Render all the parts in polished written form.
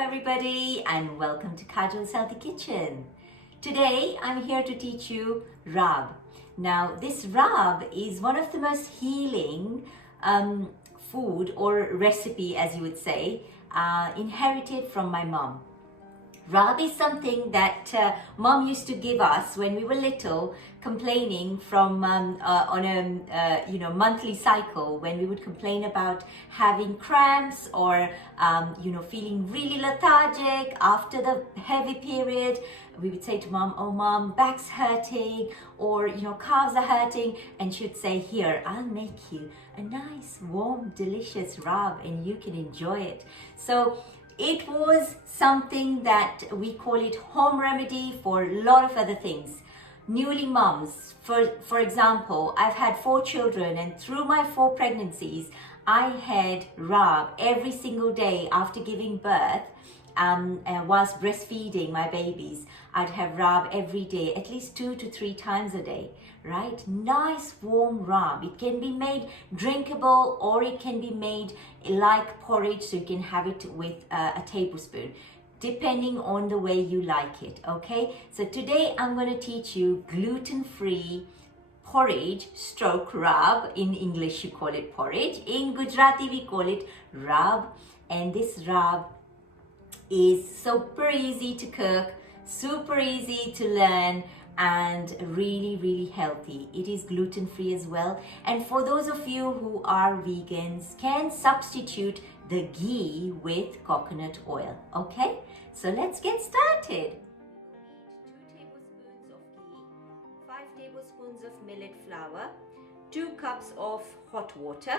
everybody and welcome to Kajal's Healthy Kitchen. Today I'm here to teach you Raab. Now this Raab is one of the most healing food or recipe, as you would say, inherited from my mom. Raab is something that mom used to give us when we were little, complaining from on a monthly cycle, when we would complain about having cramps or feeling really lethargic after the heavy period. We would say to mom, "Oh mom, back's hurting," or calves are hurting, and she would say, "Here, I'll make you a nice warm delicious Raab and you can enjoy it." So it was something that we call it home remedy for a lot of other things. Newly mums, for example, I've had 4 children, and through my 4 pregnancies, I had Raab every single day after giving birth. Whilst breastfeeding my babies, I'd have Raab every day, at least 2 to 3 times a day, right? Nice warm Raab. It can be made drinkable or it can be made like porridge, so you can have it with a tablespoon, depending on the way you like it, okay? So today I'm going to teach you gluten-free porridge stroke Raab. In English you call it porridge. In Gujarati we call it Raab. And this Raab is super easy to cook, super easy to learn, and really healthy. It is gluten-free as well. And for those of you who are vegans, can substitute the ghee with coconut oil, okay? So let's get started. 2 tablespoons of ghee, 5 tablespoons of millet flour, 2 cups of hot water,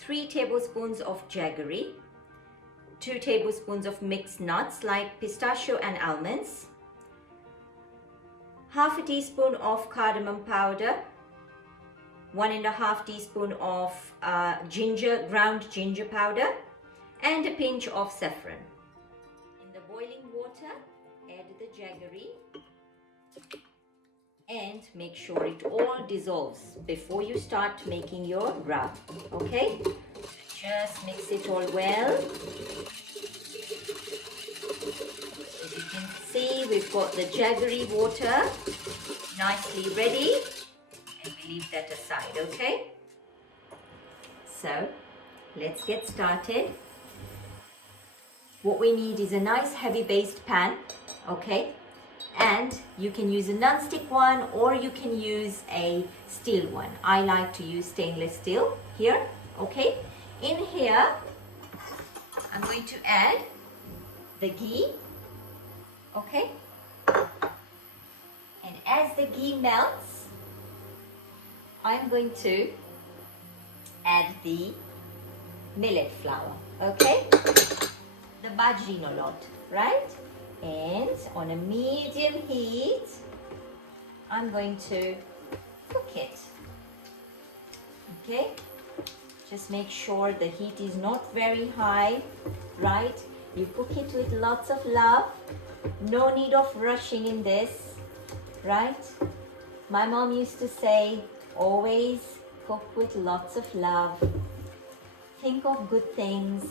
3 tablespoons of jaggery, 2 tablespoons of mixed nuts like pistachio and almonds, half a teaspoon of cardamom powder, 1.5 teaspoon of ground ginger powder, and a pinch of saffron. In the boiling water, add the jaggery and make sure it all dissolves before you start making your Raab, okay? Just mix it all well. As you can see, we've got the jaggery water nicely ready, and we leave that aside, okay? So let's get started. What we need is a nice heavy based pan, okay? And you can use a non-stick one or you can use a steel one. I like to use stainless steel here, okay? In here, I'm going to add the ghee, okay? And as the ghee melts, I'm going to add the millet flour, okay? The bajri no lot, right? And on a medium heat, I'm going to cook it, okay? Just make sure the heat is not very high, right? You cook it with lots of love. No need of rushing in this, right? My mom used to say, always cook with lots of love. Think of good things,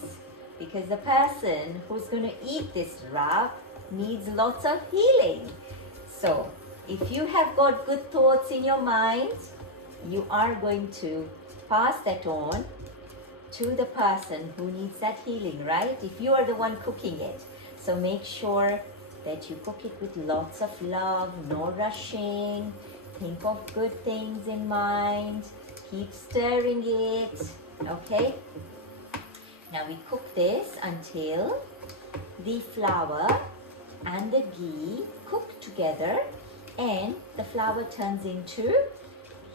because the person who's going to eat this Raab needs lots of healing. So if you have got good thoughts in your mind, you are going to pass that on to the person who needs that healing, right? If you are the one cooking it. So make sure that you cook it with lots of love, no rushing. Think of good things in mind. Keep stirring it, okay? Now we cook this until the flour and the ghee cook together and the flour turns into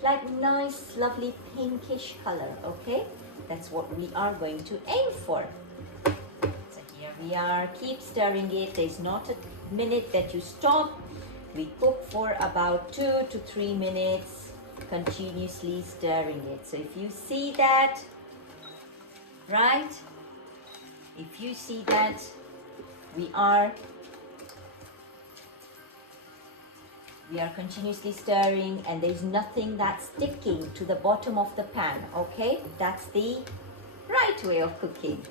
like nice lovely pinkish color, okay? That's what we are going to aim for. So here we are, keep stirring it. There's not a minute that you stop. We cook for about 2 to 3 minutes, continuously stirring it. So if you see that, right? If you see that, we are continuously stirring and there's nothing that's sticking to the bottom of the pan, okay? That's the right way of cooking.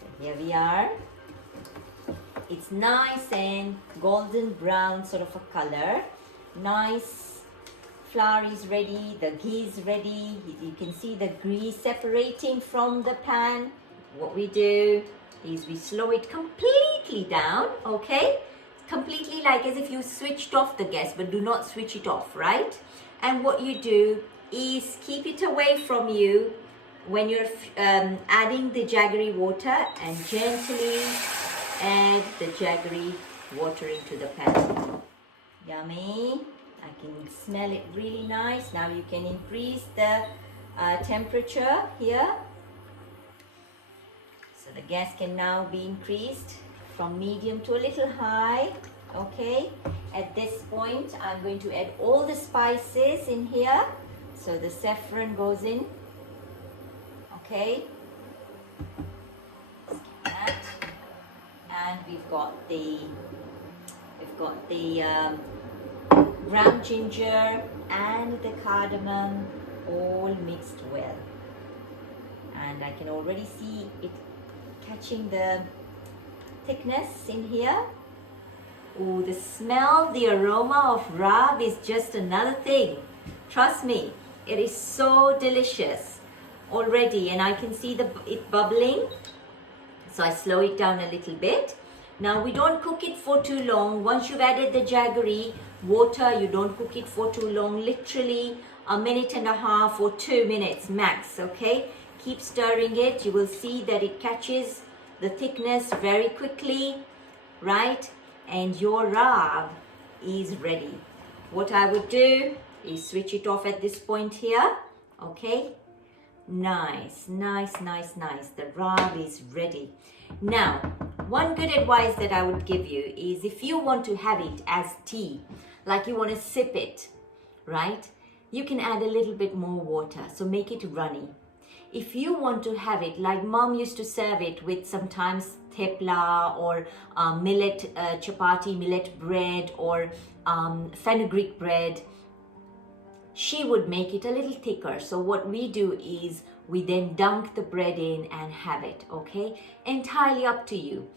So Here we are. It's nice and golden brown sort of a color. Nice flour is ready, the ghee is ready. You can see the grease separating from the pan. What we do is we slow it completely down, okay? Completely, like as if you switched off the gas, but do not switch it off, right? And what you do is keep it away from you when you're adding the jaggery water, and gently add the jaggery water into the pan. Yummy. I can smell it really nice. Now you can increase the temperature here. So the gas can now be increased from medium to a little high. Okay. At this point, I'm going to add all the spices in here. So the saffron goes in. Okay. Let's get that. And we've got the ground ginger and the cardamom all mixed well. And I can already see it catching the thickness in here. Oh, the smell, the aroma of Raab is just another thing. Trust me, it is so delicious already, and I can see it bubbling. So I slow it down a little bit. Now we don't cook it for too long. Once you've added the jaggery water, you don't cook it for too long. Literally a minute and a half or 2 minutes max, okay? Keep stirring it. You will see that it catches the thickness very quickly, right? And your Raab is ready. What I would do is switch it off at this point here, okay? Nice, nice, nice, nice. The Raab is ready. Now, one good advice that I would give you is if you want to have it as tea, like you want to sip it, right? You can add a little bit more water, so make it runny. If you want to have it like mom used to serve it with sometimes thepla or millet chapati, millet bread, or fenugreek bread, she would make it a little thicker. So what we do is we then dunk the bread in and have it, okay? Entirely up to you.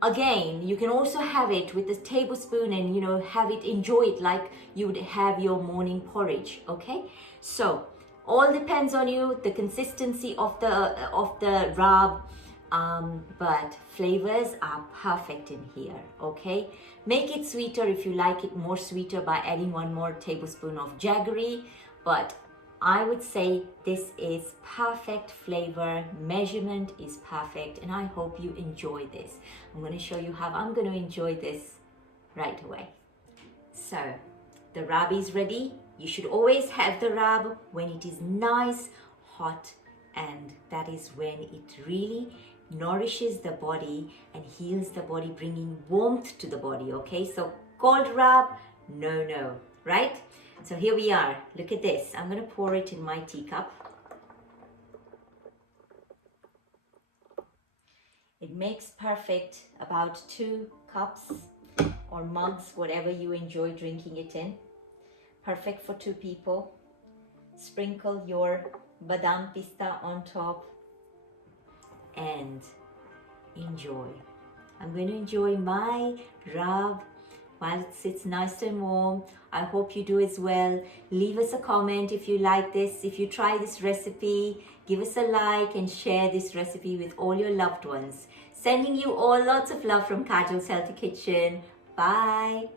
Again, you can also have it with a tablespoon and, you know, have it, enjoy it like you would have your morning porridge, okay? So all depends on you, the consistency of the Raab, but flavors are perfect in here, okay? Make it sweeter if you like it more sweeter by adding 1 more tablespoon of jaggery, but I would say this is perfect flavor, measurement is perfect, and I hope you enjoy this. I'm going to show you how I'm going to enjoy this right away. So the Raab is ready. You should always have the Raab when it is nice, hot, and that is when it really nourishes the body and heals the body, bringing warmth to the body, okay? So cold Raab, no, right? So here we are. Look at this. I'm going to pour it in my teacup. It makes perfect about 2 cups or mugs, whatever you enjoy drinking it in. Perfect for 2 people. Sprinkle your badam pista on top and enjoy. I'm going to enjoy my Raab while it sits nice and warm. I hope you do as well. Leave us a comment if you like this. If you try this recipe, give us a like and share this recipe with all your loved ones. Sending you all lots of love from Kajal's Healthy Kitchen. Bye.